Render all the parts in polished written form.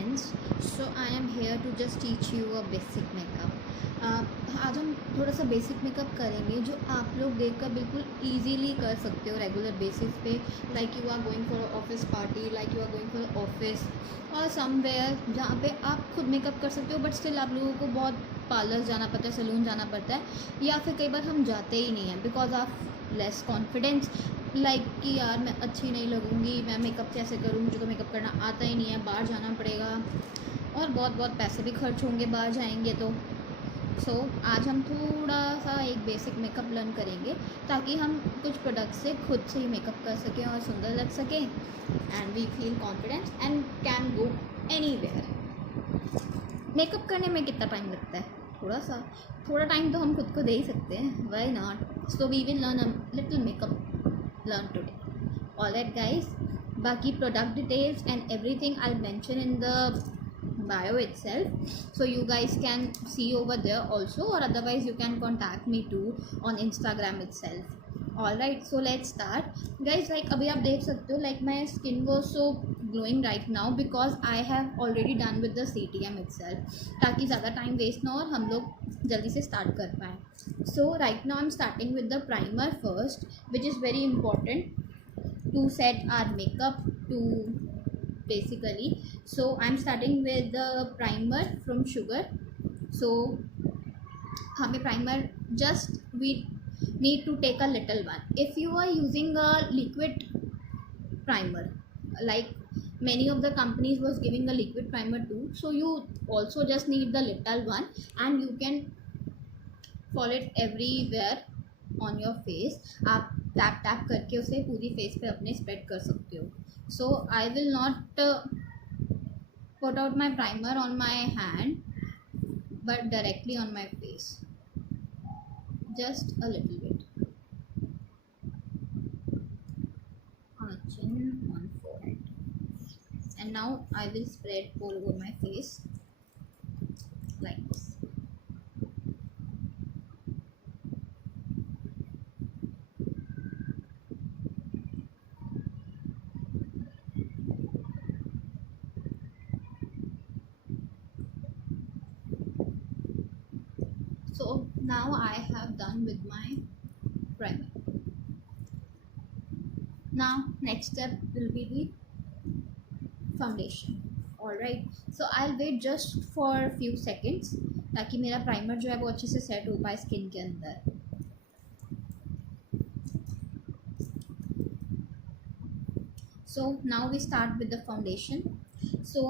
friends. So I am here to just teach you a basic makeup. आज हम थोड़ा सा बेसिक मेकअप करेंगे जो आप लोग देखकर बिल्कुल इजीली कर सकते हो रेगुलर बेसिस पे. Like you are going for office party, like you are going for office और समवेयर जहाँ पे आप खुद मेकअप कर सकते हो. बट स्टिल आप लोगों को बहुत पार्लर जाना पड़ता है, सैलून जाना पड़ता है, या फिर कई बार हम जाते ही नहीं हैं because of less confidence. Like कि यार मैं अच्छी नहीं लगूँगी, मैं मेकअप कैसे करूँ, मुझे तो मेकअप करना आता ही नहीं है, बाहर जाना पड़ेगा और बहुत बहुत पैसे भी खर्च होंगे बाहर जाएंगे तो. सो आज हम थोड़ा सा एक बेसिक मेकअप लर्न करेंगे ताकि हम कुछ प्रोडक्ट से खुद से ही मेकअप कर सकें और सुंदर लग सकें and we feel confidence and can go anywhere. Makeup करने में कितना टाइम लगता है? थोड़ा टाइम तो हम खुद को दे ही सकते हैं. Why not? So we will learn a little makeup learn today. Alright guys, बाकी product details and everything I'll mention in the bio itself, so you guys can see over there also, or otherwise you can contact me too on Instagram itself. Alright, so let's start guys. Like अभी आप देख सकते हो, like my skin was so glowing right now because I have already done with the CTM itself, ताकि ज़्यादा time waste ना हो और हम लोग जल्दी से स्टार्ट कर पाएँ. So right now I'm starting with the primer first, which is very important to set our makeup to basically. So I'm starting with the primer from Sugar. So हमें primer just we need to take a little one. If you are using a liquid primer, like many of the companies was giving a liquid primer too, so you also just need the little one and you can follow it everywhere on your face. आप tap tap करके उसे पूरी face पे अपने spread कर सकते हो. So I will not put out my primer on my hand but directly on my face, just a little bit on chin, on forehead, and now I will spread all over my face like this. So now I have done with my primer. Now next step will be the foundation. Alright, so I'll wait just for a few seconds ताकि मेरा primer जो है वो अच्छे से set हो पाए skin के अंदर. So now we start with the foundation. So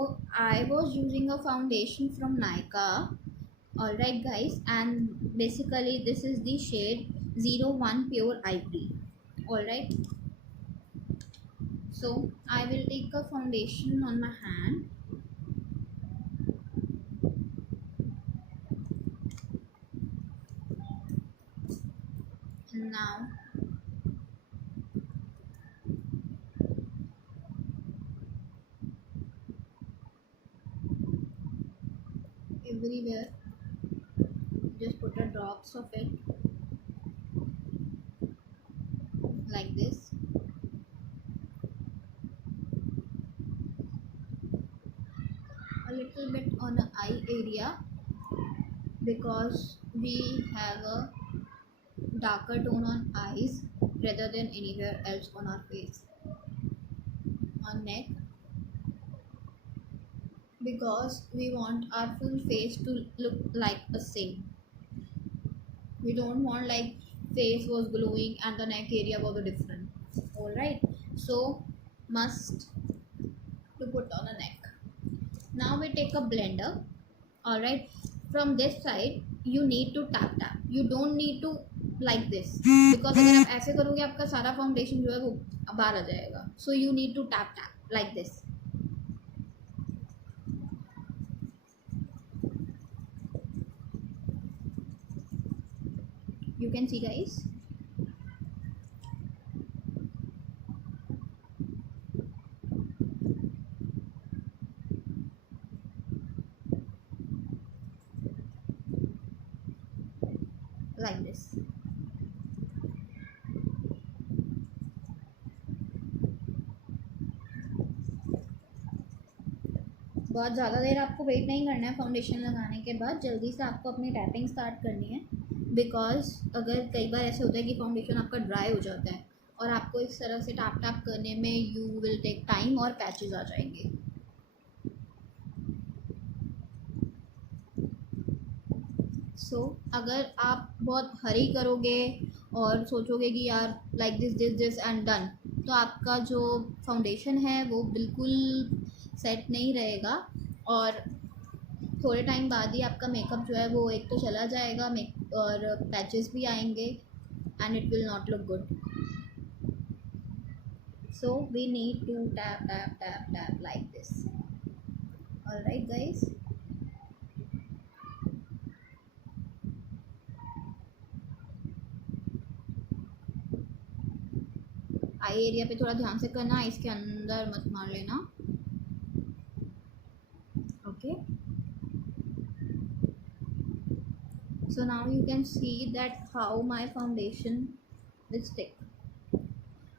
I was using a foundation from Nykaa. Alright guys, and basically this is the shade 01 Pure Ivory. Alright, so I will take a foundation on my hand. And now everywhere just put a drops of it like this. A little bit on the eye area because we have a darker tone on eyes rather than anywhere else on our face. On neck because we want our full face to look like the same. We don't want like face was glowing and the neck area was different. Alright, so must to put on the neck. Now we take a blender. Alright, from this side you need to tap tap. You don't need to like this because अगर आप ऐसे करोगे आपका सारा foundation जो है वो बाहर आ जाएगा. So you need to tap tap like this. You can see guys. Like this. बहुत ज़्यादा देर आपको वेट नहीं करना है फाउंडेशन लगाने के बाद, जल्दी से आपको अपनी टैपिंग स्टार्ट करनी है। बिकॉज अगर कई बार ऐसे होता है कि फाउंडेशन आपका ड्राई हो जाता है और आपको इस तरह से टैप टैप करने में यू विल टेक टाइम और पैचेस आ जाएंगे। सो अगर आप बहुत हरी करोगे और सोचोगे कि यार लाइक दिस एंड डन, तो आपका जो फाउंडेशन है वो बिल्कुल सेट नहीं रहेगा और थोड़े टाइम बाद ही आपका मेकअप जो है वो एक तो चला जाएगा और पैचेस भी आएंगे and it will not look good. So we need to tap tap tap tap like this. Alright guys, eye area पे थोड़ा ध्यान से करना, इसके अंदर मत मार लेना। Okay, so now you can see that how my foundation will stick।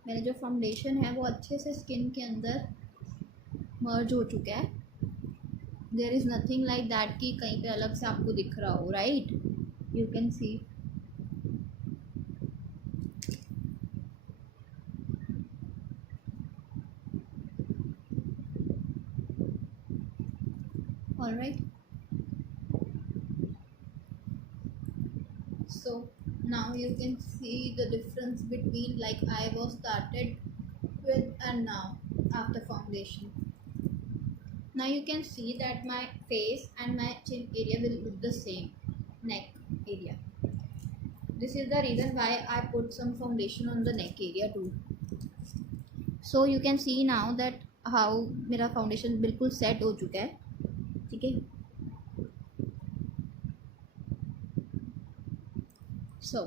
मेरा जो फाउंडेशन है वो अच्छे से स्किन के अंदर मर्ज हो चुका है। There is nothing like that कि कहीं पे अलग से आपको दिख रहा हो, right? You can see. Alright, so now you can see the difference between like I was started with and now after foundation। Now you can see that my face and my chin area will look the same, neck area। This is the reason why I put some foundation on the neck area too। So you can see now that how मेरा foundation बिल्कुल set हो चुका है, ठीक है। सो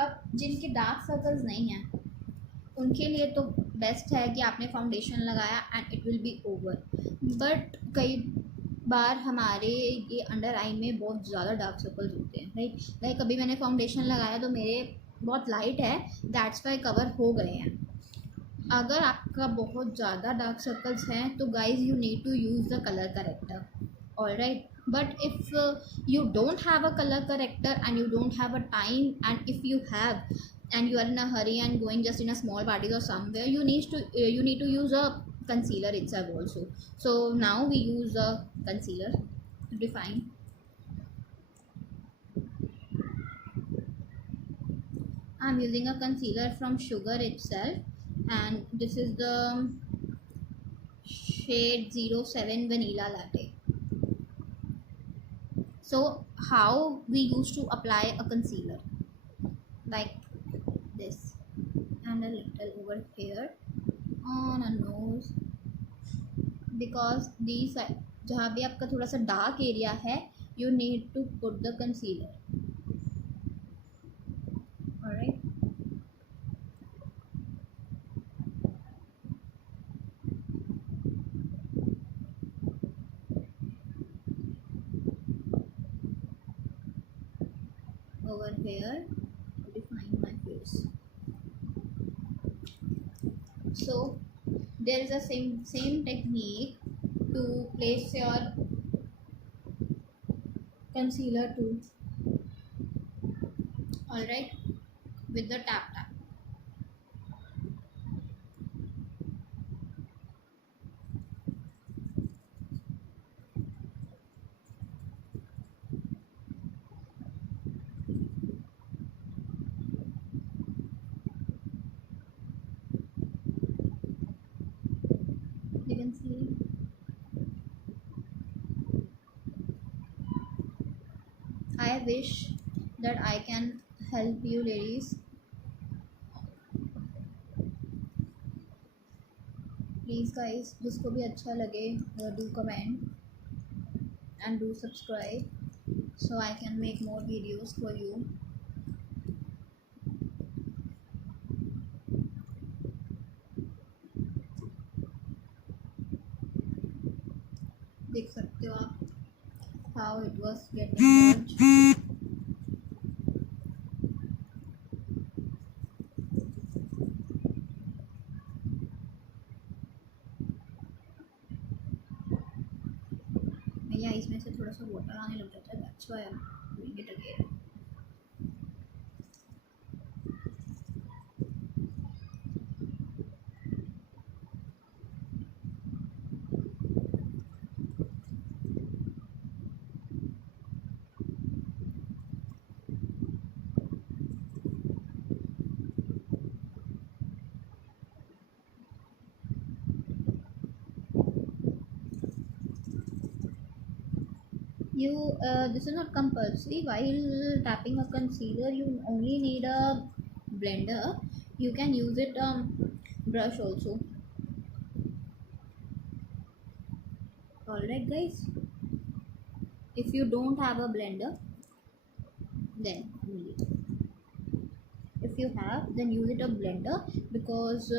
अब जिनके dark circles नहीं हैं उनके लिए तो बेस्ट है कि आपने फाउंडेशन लगाया and it will B over. But कई बार हमारे ये अंडर आई में बहुत ज़्यादा डार्क सर्कल्स होते हैं, राइट? लाइक अभी मैंने फाउंडेशन लगाया तो मेरे बहुत लाइट है, दैट्स वाई कवर हो गए हैं। अगर आपका बहुत ज़्यादा डार्क सर्कल्स हैं तो guys you need to use the colour corrector. Alright, but if you don't have a color corrector and you don't have a time, and if you have and you are in a hurry and going just in a small party or somewhere, you need to use a concealer itself also। So now we use a concealer to define। I'm using a concealer from Sugar itself, and this is the shade 07 Vanilla Latte। So how we used to apply a concealer, like this, and a little over here on a nose, because these जहाँ भी आपका थोड़ा सा dark area है you need to put the concealer। alright, over here to define my face। So there is a same technique to place your concealer too। alright, with the tap tap। You can see I wish that I can help you ladies। Please guys, जिसको भी अच्छा लगे do comment and do subscribe so I can make more videos for you। देख सकते हो आप how it was getting merged। मेरी eyes में से थोड़ा सा वाटर आने लग जाता है, that's why I am doing it again. You this is not compulsory. While tapping a concealer, you only need a blender. You can use it brush also. Alright guys, if you don't have a blender, then only. If you have, then use it a blender, because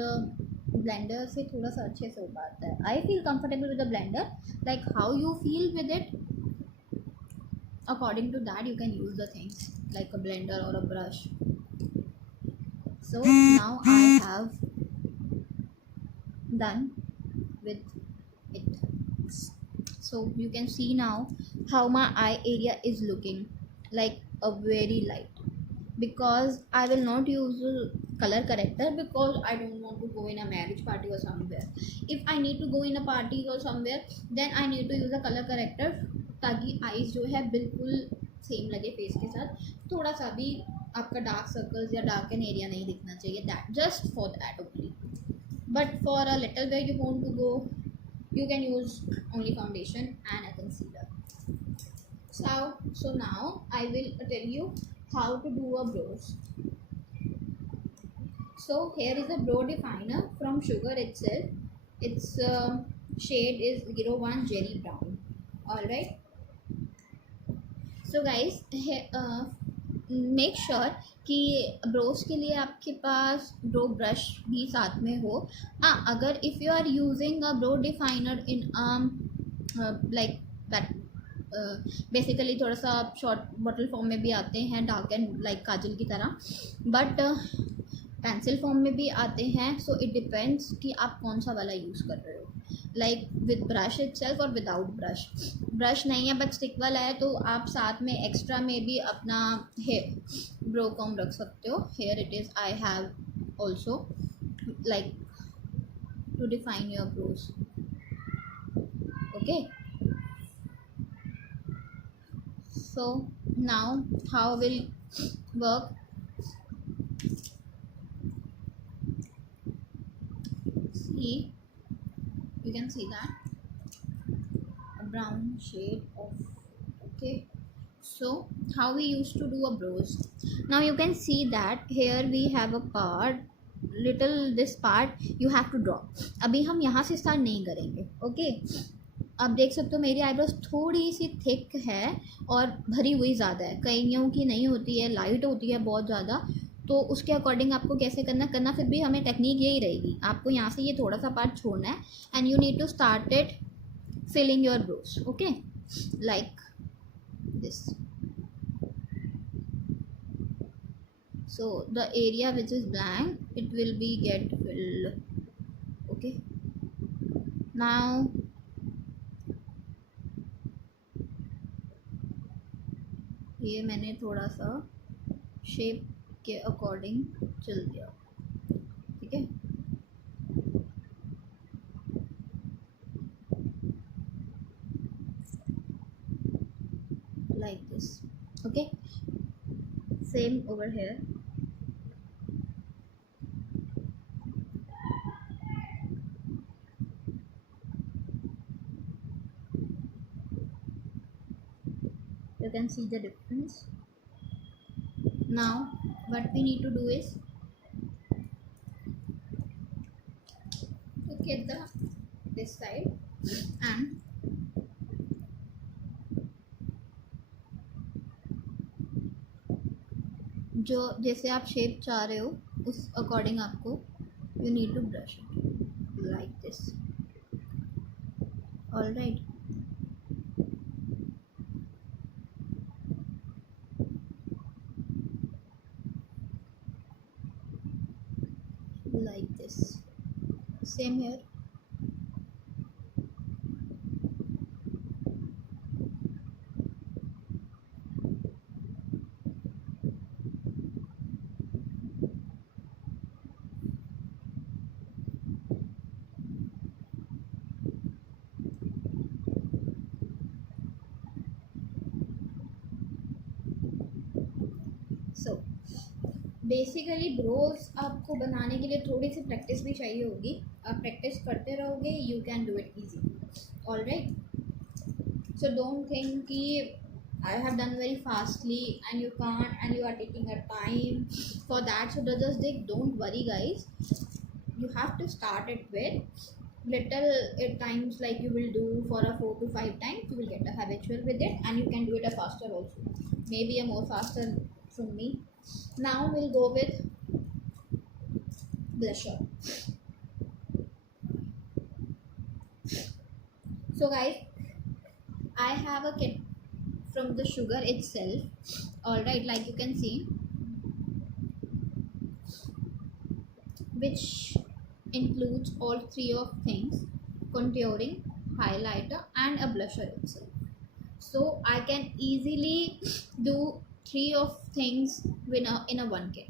blender से थोड़ा सा अच्छे से हो पाता है. I feel comfortable with the blender. Like how you feel with it, according to that you can use the things like a blender or a brush. So now I have done with it. So you can see now how my eye area is looking like a very light, because I will not use color corrector because I don't want to go in a marriage party or somewhere. If I need to go in a party or somewhere, then I need to use a color corrector ताकि eyes जो है बिल्कुल same लगे face के साथ, थोड़ा सा भी आपका डार्क सर्कल्स या डार्क एन एरिया नहीं दिखना चाहिए, that just for that only. But for a little where you want to go, you can use only foundation and a concealer. So now I will tell you how to do a brows. So here is a brow definer from Sugar itself. Its shade is 01 Jelly Brown. Alright. So guys, make sure कि Broz के लिए आपके पास bro brush भी साथ में हो. हाँ, अगर if you are using a brow definer in like that, basically थोड़ा सा शॉर्ट बॉटल फॉर्म में भी आते हैं, डार्क एंड लाइक काजल की तरह, बट पेंसिल फॉर्म में भी आते हैं. सो इट डिपेंड्स कि आप कौन सा वाला यूज़ कर रहे हो, लाइक विद ब्रश इटसेल्फ और विदाउट ब्रश. ब्रश नहीं है बट स्टिक वाला है, तो आप साथ में एक्स्ट्रा में भी अपना हेयर ब्रो कॉम रख सकते हो. Here it is I have also like to define your brows. Okay, so now how will work. See, you can see that a brown shade of, okay. So how we used to do a brows. Now you can see that here we have a part, little this part you have to draw. अभी हम यहाँ से start नहीं करेंगे. Okay, आप देख सकते हो मेरी आईब्रोज थोड़ी सी थिक है और भरी हुई ज़्यादा है, कईयों की नहीं होती है, लाइट होती है बहुत ज़्यादा. तो उसके अकॉर्डिंग आपको कैसे करना फिर भी हमें टेक्निक यही रहेगी. आपको यहाँ से ये थोड़ा सा पार्ट छोड़ना है and you need to start it filling your brows. Okay, like this. So the area which is blank, it will be get filled. Okay, now ये मैंने थोड़ा सा शेप के अकॉर्डिंग चल दिया. ठीक है, like this. Okay, same over here. You can see the difference. Now what we need to do is to get the this side and जो जैसे आप शेप चाह रहे हो उस अकॉर्डिंग आपको you need to brush it like this. Alright, like this. Same here. Basically brows आपको बनाने के लिए थोड़ी सी प्रैक्टिस भी चाहिए होगी. आप प्रैक्टिस करते रहोगे, you can do it easy. All right. So don't think कि I have done very fastly and you can't and you are taking a time for that. So just don't worry guys. You have to start it with little at times, like you will do for a 4 to 5 times. You will get a habitual with it and you can do it a faster also. Maybe a more faster from me. Now we'll go with blusher. So guys, I have a kit from the Sugar itself. All right, like you can see, which includes all three of things: contouring, highlighter and a blusher itself. So I can easily do three of things in a one kit.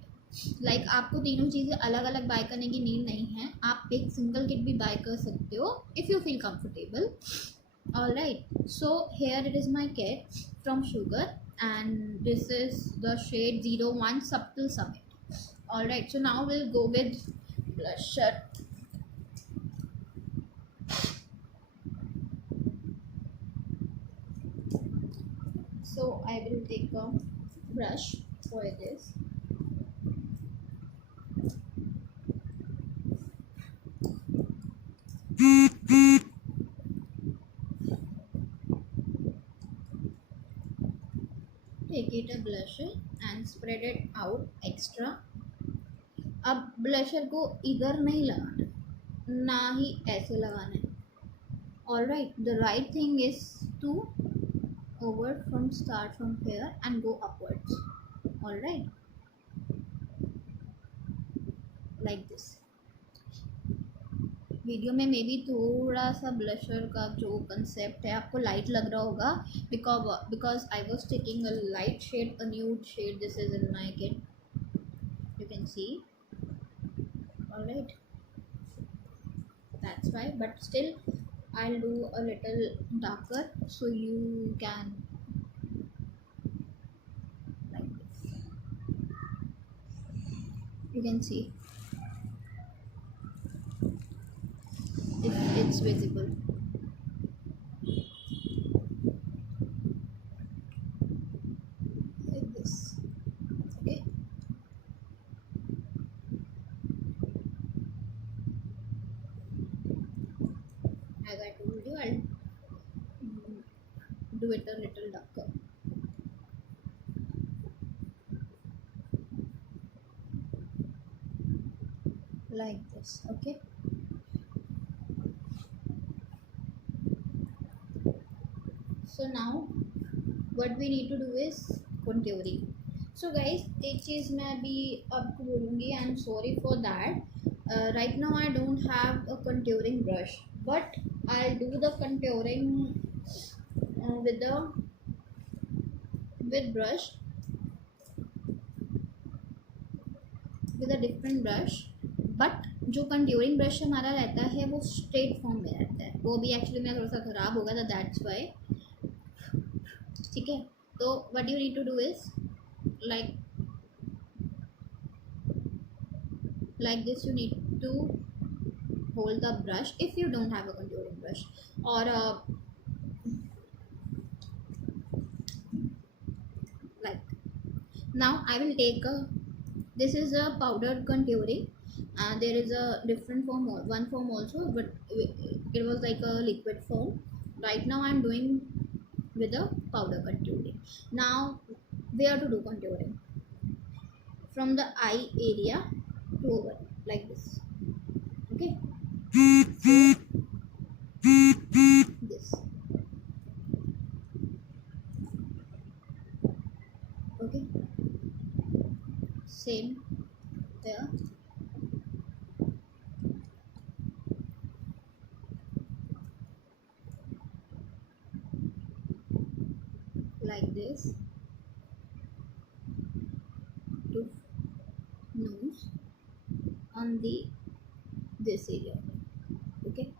Like आपको तीनों चीज़ें अलग अलग bye करने की need नहीं है, आप एक सिंगल किट भी बाय कर सकते हो if you feel comfortable. Alright, so here it is my kit from Sugar, and this is the shade 01 Subtle Summit. Alright, so now we'll go with blusher. So I will take a brush for this. Take it a blusher and spread it out extra. अब blusher को इधर नहीं लगाना, ना ही ऐसे लगाना है. All right, the right thing is to start from here and go upwards. All right, like this. Video में मे बी थोड़ा सा ब्लशर का जो कंसेप्ट है आपको लाइट लग रहा होगा, because I was taking a light shade, a nude shade. This is in my kit, you can see. All right, that's why, but still I'll do a little darker so you can, like this, you can see if it's visible. Like this. Okay, as I told you, I'll do it a little darker. Like this. Okay, so now what we need to do is contouring. So guys, एक चीज़ मैं अभी आपको बोलूँगी, I am sorry for that. Right now I don't have a contouring brush, but I'll do the contouring with brush, with a different brush. But जो contouring brush हमारा रहता है वो स्ट्रेट फॉर्म में रहता है. वो भी एक्चुअली मेरा थोड़ा सा ख़राब हो गया था, दैट्स वाई. ठीक है, तो what you need to do is like this. You need to hold the brush if you don't have a contouring brush, or like. Now I will take this is a powdered contouring. There is a different form, one form also, but it was like a liquid form. Right now I'm doing with a powder contouring. Now where to do contouring? From the eye area to over, like this. Okay, this. Okay, same there. Like this to nose on the this area. Okay,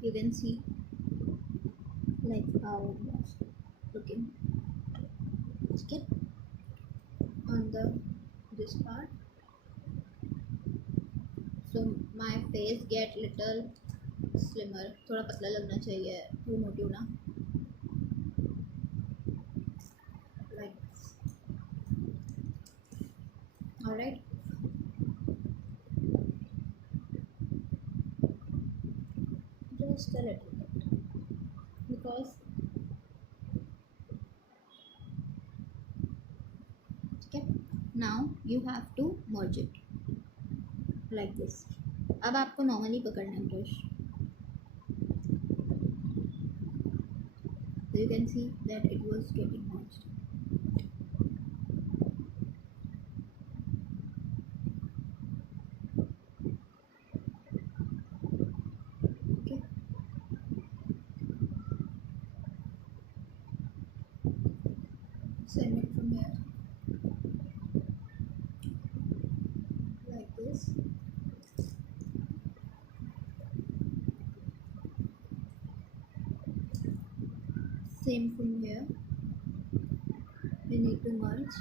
you can see like how it was. looking. Okay, on the this part, so my face get little slimmer, थोड़ा पतला लगना चाहिए, थोड़ा मोटी होना, like this. All right, just a little bit, because okay, now you have to merge it like this. अब आपको normally पकड़ना है brush. You can see that it was getting merged. Okay, send it from here like this. Same from here, we need to merge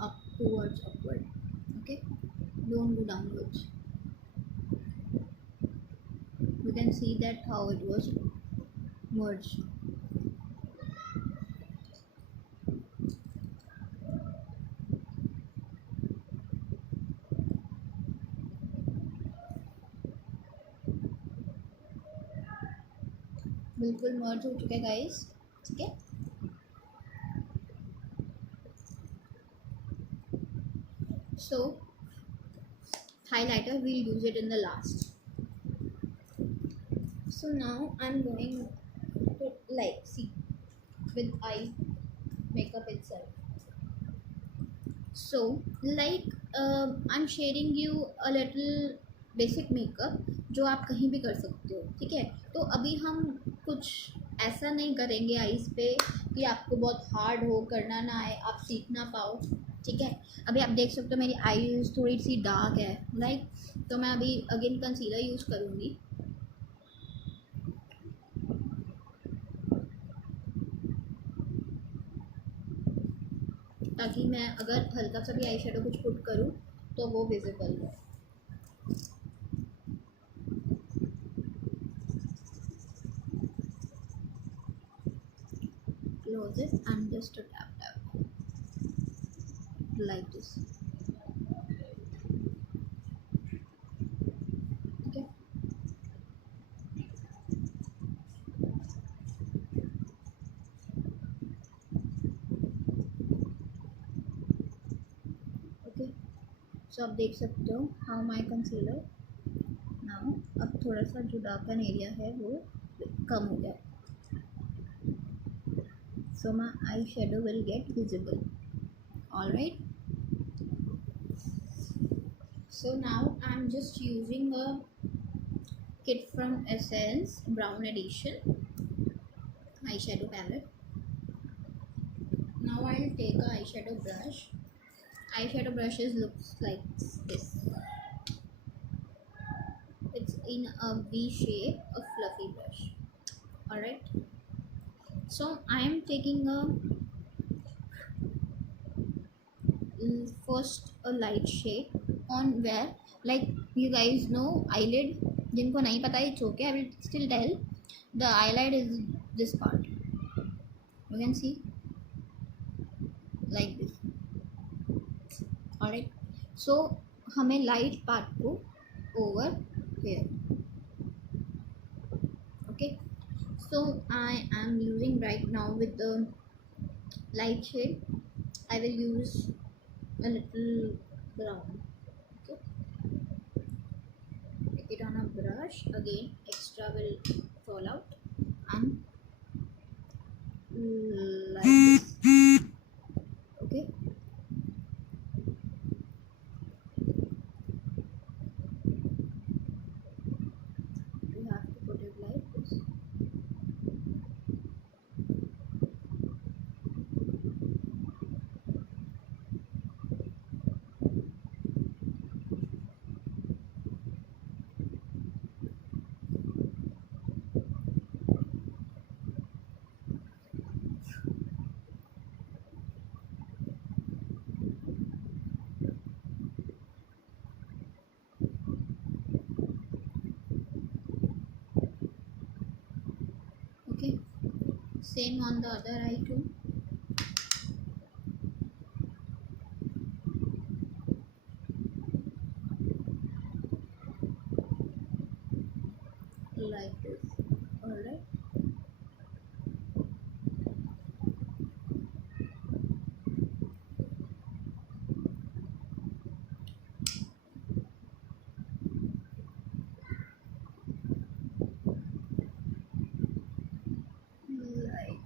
up towards upward. Okay, don't go downwards. You can see that how it was merged. बिल्कुल मर्ज हो चुका है guys. ठीक है, so highlighter we'll use it in the last. So now I'm going to like see with eye makeup itself. So like I'm sharing you a little basic makeup जो आप कहीं भी कर सकते हो. ठीक है, तो अभी हम कुछ ऐसा नहीं करेंगे आईज पे कि आपको बहुत हार्ड हो, करना ना आए, आप सीख ना पाओ. ठीक है, अभी आप देख सकते हो मेरी आईज थोड़ी सी डार्क है, राइट. तो मैं अभी अगेन कंसीलर यूज़ करूँगी. ताकि मैं अगर हल्का सा भी आई शेडो कुछ पुट करूँ तो वो विजिबल हो. Close it and just a tap like this. Okay, okay. So आप देख सकते हो how my concealer now, अब थोड़ा सा जो डार्कन एरिया है वो कम हो गया. So my eye shadow will get visible. All right, so now I'm just using a kit from Essence Brown Edition eyeshadow palette. Now I'll take a eyeshadow brush. Eyeshadow brushes looks like this. It's in a V shape, a fluffy brush. All right, so I am taking a first a light shade on where, like you guys know eyelid, जिनको नहीं पता it's okay, I will still tell. The eyelid is this part, you can see like this. Alright, so हमें light part को over here. Okay, so I am using right now with the light shade, I will use a little brown. Okay, take it on a brush, again extra will fall out and like this. Okay, you have to put it like this. Same on the other eye too. Like this. Alright. Like this.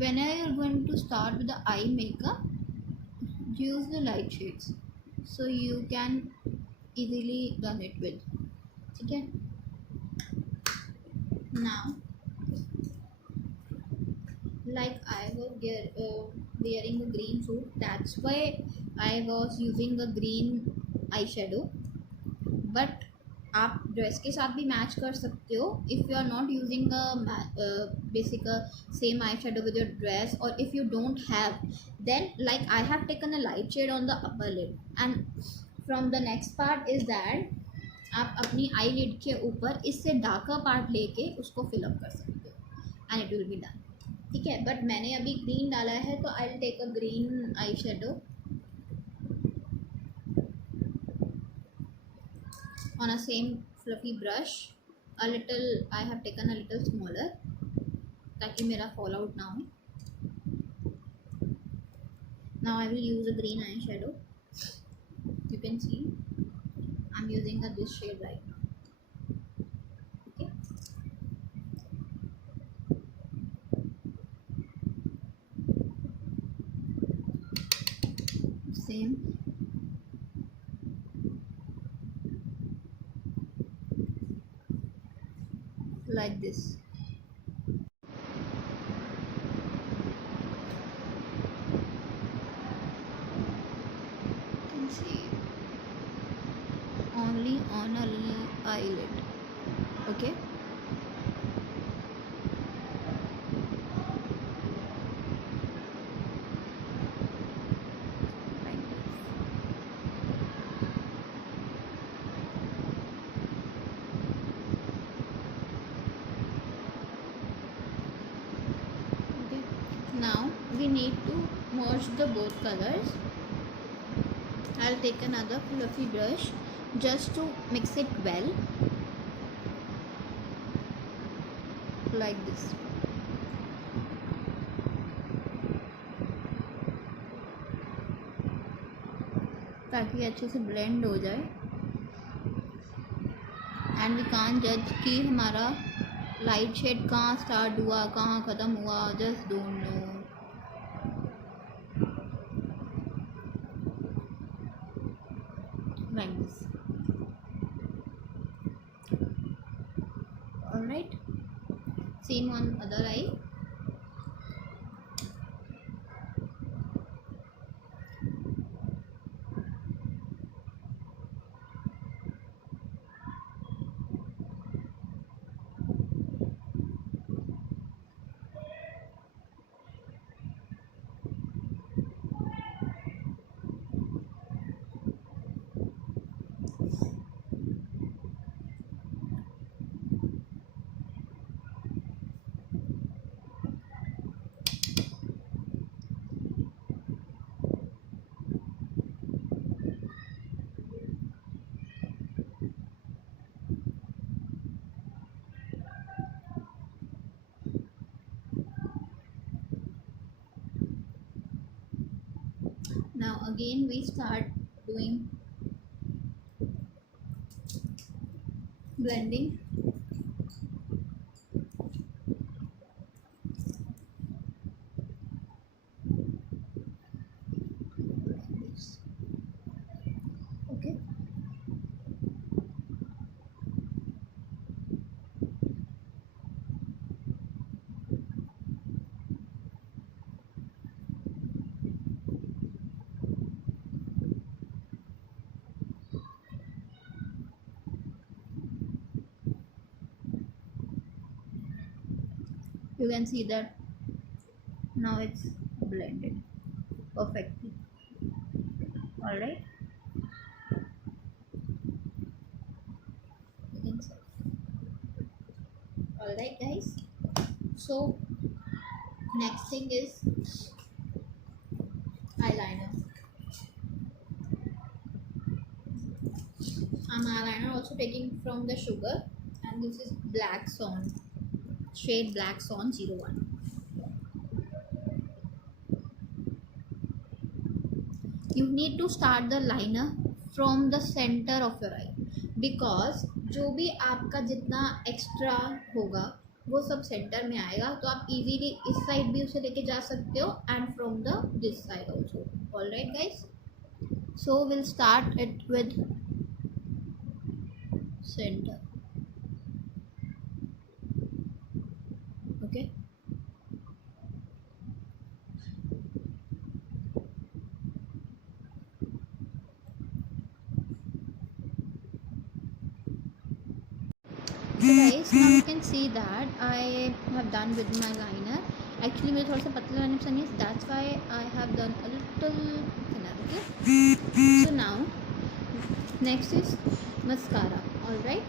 Whenever you're going to start with the eye makeup, use the light shades so you can easily done it with. Okay. Now, like I was wearing a green suit, that's why I was using a green eyeshadow. But आप dress के साथ भी match कर सकते हो if you are not using basic same eye shadow with your dress और if you don't have then like I have taken a light shade on the upper lid and from the next part is that आप अपनी आई lid के ऊपर इससे darker part लेके उसको fill up कर सकते हो and it will be done. ठीक है, बट मैंने अभी ग्रीन डाला है तो I will take a green eye shadow on a same fluffy brush. A little I have taken a little smaller ताकि मेरा fall out ना हो. Now I will use a green eyeshadow. You can see I'm using this shade right now. Okay. Same. Like this. You can see only on a eyelid. Okay. Like this. Okay. Now we need to merge the both colors. I'll take another fluffy brush just to mix it well, like this. ताकि अच्छे से blend हो जाए and we can't जज कि हमारा light shade कहाँ start हुआ कहाँ ख़त्म हुआ, just don't know. Like this. Alright. Same on other eye. Now again we start doing blending. Like this. Okay. You can see that now it's blended perfectly. All right, you can see. Alright guys, so next thing is eyeliner. I'm eyeliner also taking from the Sugar, and this is Black Swan, shade Black Swan 01. You need to start the liner from the center of your eye, because जो भी आपका जितना extra होगा वो sub centre में आएगा, तो आप इजीली इस साइड भी उसे लेके जा सकते हो and from the this side also. Alright guys, so we'll start it with center. Okay, so guys, now you can see that I have done with my liner. Actually मेरे थोड़ा सा पतला लाइनर पसंद है, that's why I have done a little thinner. Okay, so now next is mascara. Alright,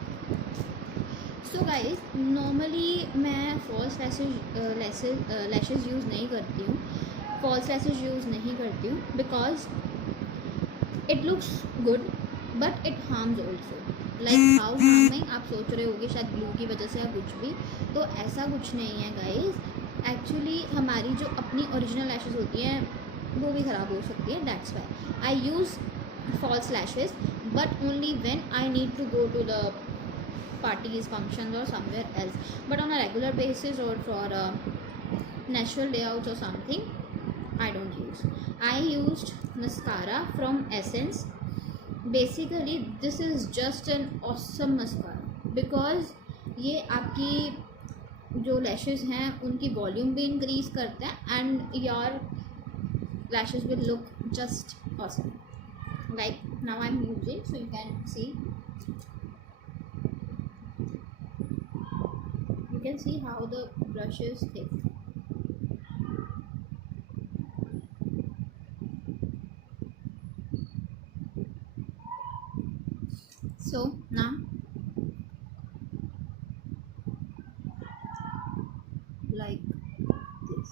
so guys normally मैं false lashes use नहीं करती हूँ, फॉल्स लैशेज यूज़ नहीं करती हूँ, because it looks good but it harms also. Like how harming, आप सोच रहे होगे शायद ग्लू की वजह से या कुछ भी, तो ऐसा कुछ नहीं है गाइज. एक्चुअली हमारी जो अपनी ओरिजिनल लैशेज होती हैं वो भी ख़राब हो सकती है. That's why I use false lashes, but only when I need to go to the parties, functions or somewhere else, but on a regular basis or for natural layouts or something I don't use. I used mascara from Essence. Basically this is just an awesome mascara because ये आपकी जो lashes हैं उनकी volume भी increase करता है and your lashes will look just awesome. Like now I'm using, so you can see, you can see how the brush is thick. So now like this.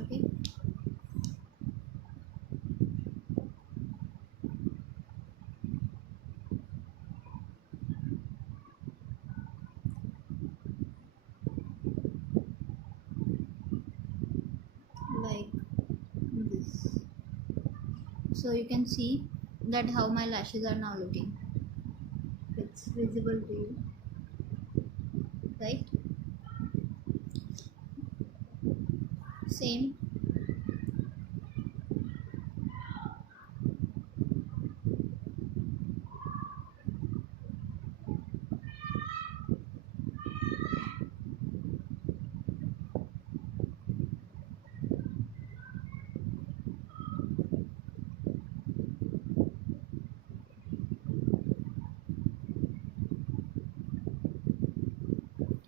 Okay, like this. So you can see that how my lashes are now looking. It's visible to you, right? Same.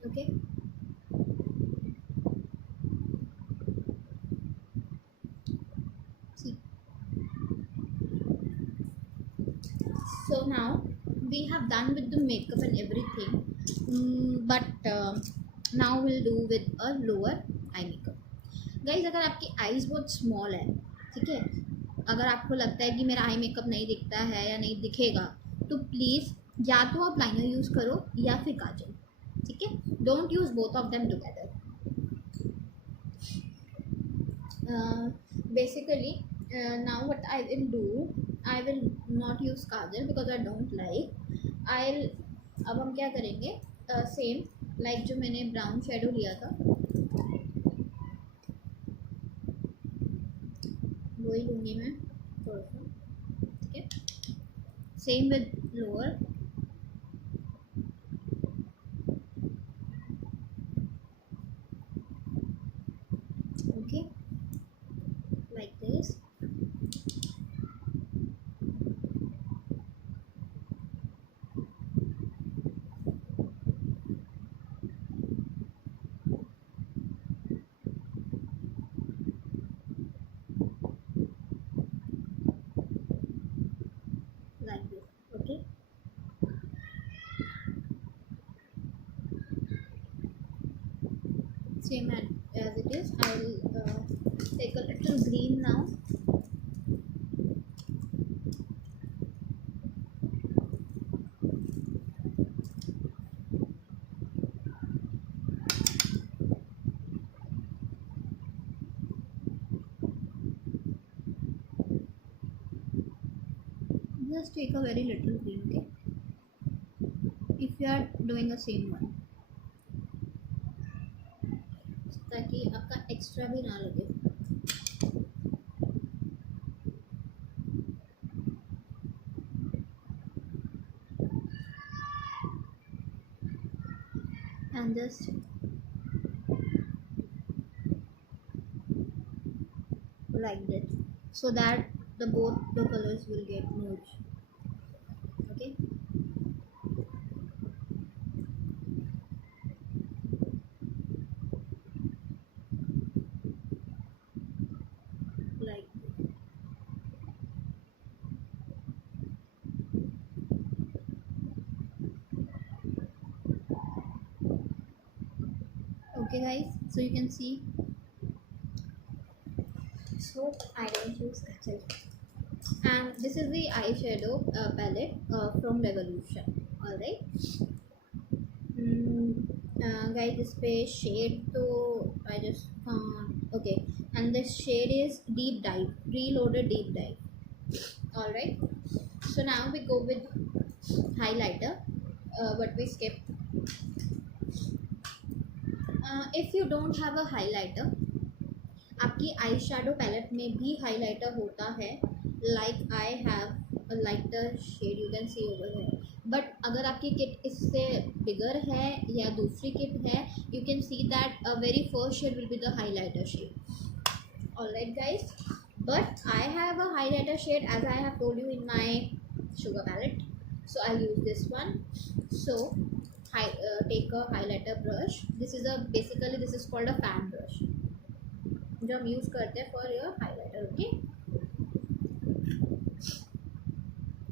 Okay, see. So now we have done with the makeup and everything, but now we'll do with a lower eye makeup. Guys अगर आपकी eyes बहुत small है, ठीक है, अगर आपको लगता है कि मेरा आई मेकअप नहीं दिखता है या नहीं दिखेगा, तो प्लीज़ या तो आप लाइनर यूज़ करो या फिर काजल. ठीक है, don't use both of them together. Basically now what I will do, I will not use kajal because I don't like. I'll अब हम क्या करेंगे, सेम लाइक जो मैंने ब्राउन शेडो लिया था वही लूँगी मैं थोड़ा सा. ठीक है, same with lower. Okay, like this. Like this. Okay, same as it is. I'll take a little green now. Just take a very little green, okay? If you are doing the same one, ताकि आपका extra भी ना लगे. And just like that, so that the both the colors will get merged. Okay. Like okay guys, so you can see. So I don't use Kajal. And this is the eyeshadow palette from Revolution. Alright. Guys, this पे shade तो I just okay, and this shade is Deep Dive, Reloaded Deep Dive. Alright. So now we go with highlighter, but we skip. If you don't have a highlighter, आपकी eye shadow palette में भी highlighter होता है. Like I have a lighter shade, you can see over है. But अगर आपकी kit इससे बिगर है या दूसरी किट है, you can see that a very first shade will be the highlighter shade. Alright guys, but I have a highlighter shade as I have told you in my sugar palette, so I'll use this one. So take a highlighter brush. Basically this is called a fan brush जो हम use करते हैं for your highlighter. Okay,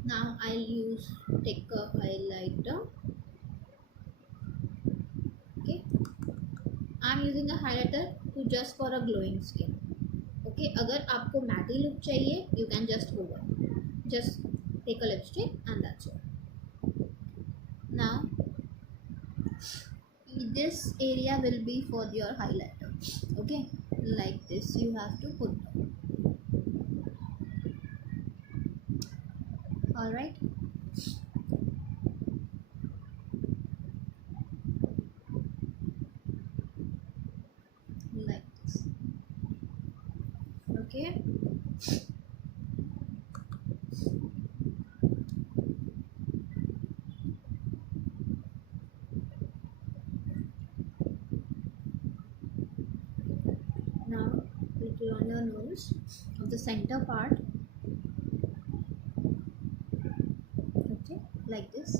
now I use take a highlighter. Okay, I am using a highlighter to just for a glowing skin. Okay, अगर आपको matte look चाहिए, you can just just take a lipstick and that's all. Now this area will be for your highlighter. Okay, like this you have to put down. All right, like this. Okay, now little on your nose of the center part. Okay, like this.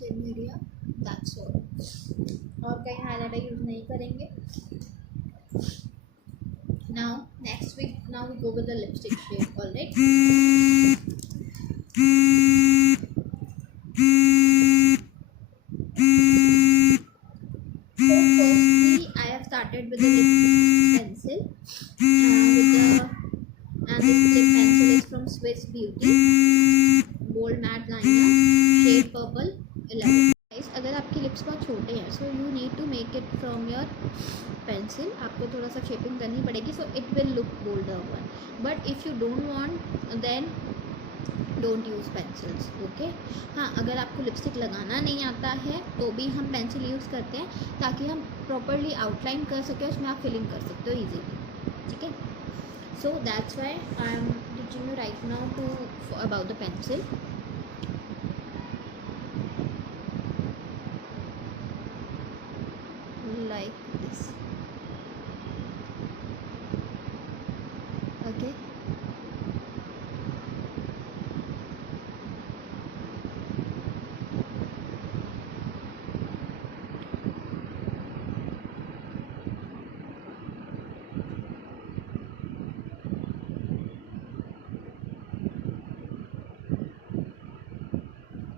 Same area, that's all. और कहीं highlighter use नहीं करेंगे. Now we go with the lipstick shade. All right. So firstly, I have started with the lip pencil. And this lip pencil is from Swiss Beauty, bold matte liner, shade purple 11. Guys, अगर आपके lips बहुत छोटे हैं, so you need to make it from your pencil. आपको थोड़ा सा shaping करनी पड़ेगी, so it will look bolder one. But if you don't want, then don't use pencils. Okay. हाँ, अगर आपको लिपस्टिक लगाना नहीं आता है तो भी हम पेंसिल यूज़ करते हैं ताकि हम प्रॉपरली आउटलाइन कर सकें, उसमें आप फिलिंग कर सकते हो ईजीली. ठीक है. So that's why I am teaching you right now about the pencil. Like this. Okay.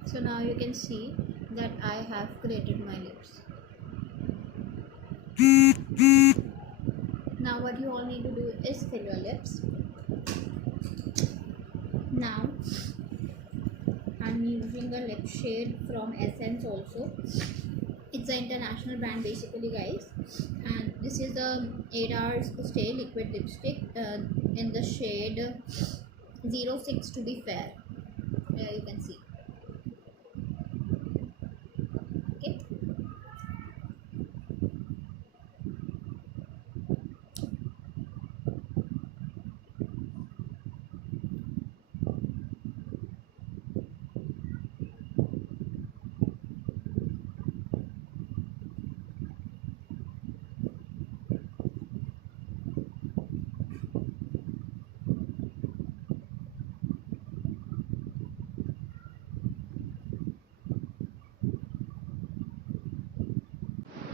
So now you can see that I have created my lips. Now what you all need to do is fill your lips. Now I'm using the lip shade from Essence also. It's an international brand basically, guys, and this is the 8 hours stay liquid lipstick in the shade 06 to be fair. You can see. Okay.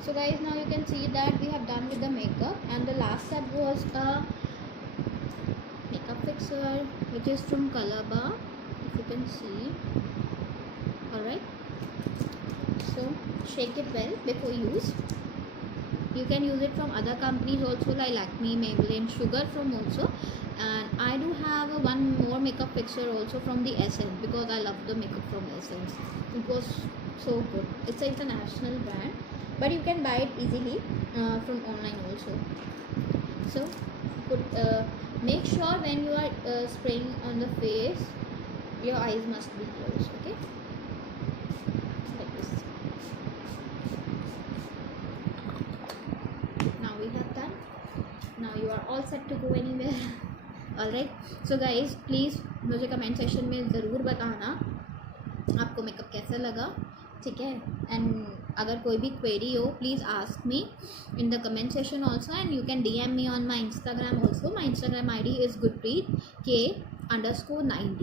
So guys, now you can see that we have done with the makeup, and the last step was a makeup fixer which is from Colorbar, if you can see. Alright, so shake it well before use. You can use it from other companies also, like Lakme, Maybelline, Sugar from also, and I do have one more makeup fixer also from the Essence, because I love the makeup from Essence. It was so good. It's an international brand, but you can buy it easily from online also. So make sure when you are spraying on the face, your eyes must be closed. Okay, like this. Now we have done. Now you are all set to go anywhere. Alright, so guys, please मुझे comment section में ज़रूर बताना आपको makeup कैसा लगा, ठीक है. And अगर कोई भी क्वेरी हो, please ask me in the comment section also, and you can DM me on my Instagram also. My Instagram ID is Gurpreet K_19.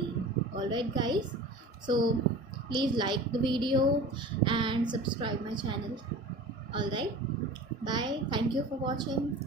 Alright guys, so please like the video and subscribe my channel. Alright, bye, thank you for watching.